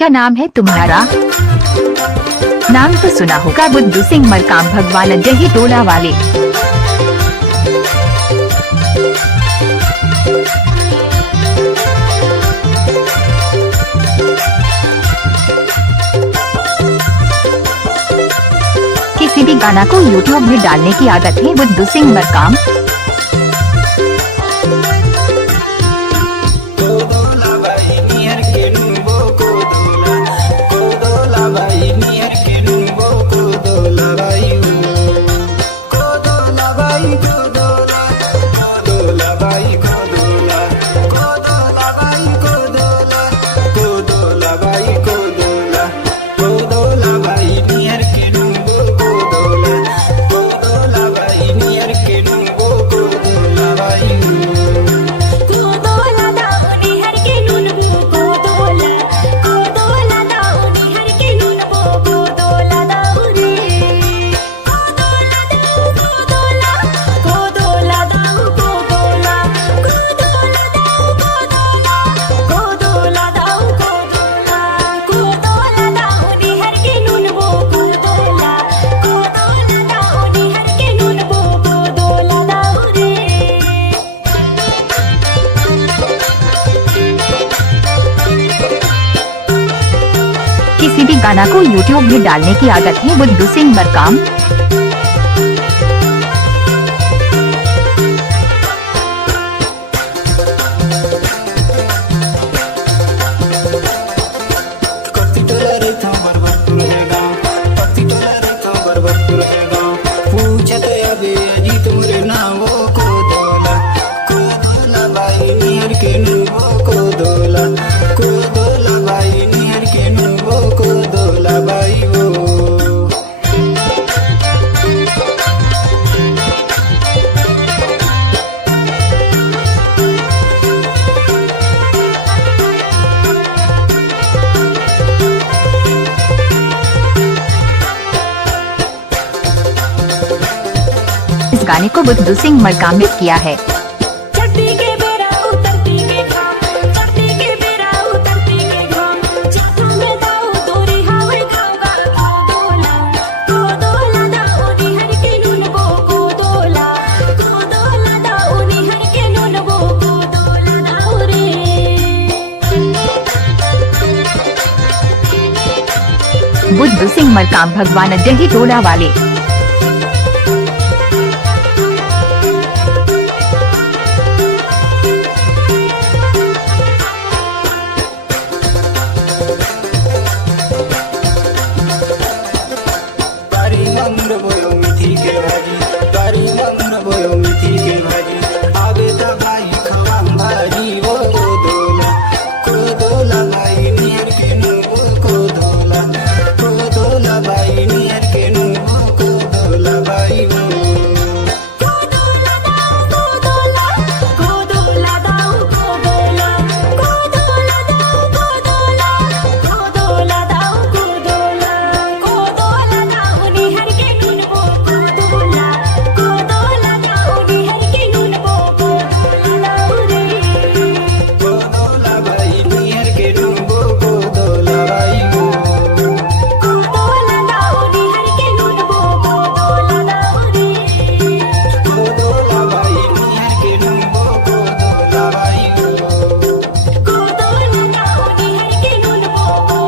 क्या नाम है तुम्हारा? नाम तो सुना होगा, बुद्धू सिंह मरकाम भगवान जही टोला वाले। किसी भी गाना को यूट्यूब में डालने की आदत है बुद्धू सिंह मरकाम। किसी भी गाना को यूट्यूब में डालने की आदत है बुद्धू सिंह मरकाम। इस गाने को बुद्धू सिंह मरकाम ने किया है। बुद्धू सिंह मरकाम भगवान जही टोला वाले।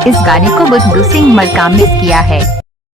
इस गाने को बुद्धू सिंह मरकाम ने किया है।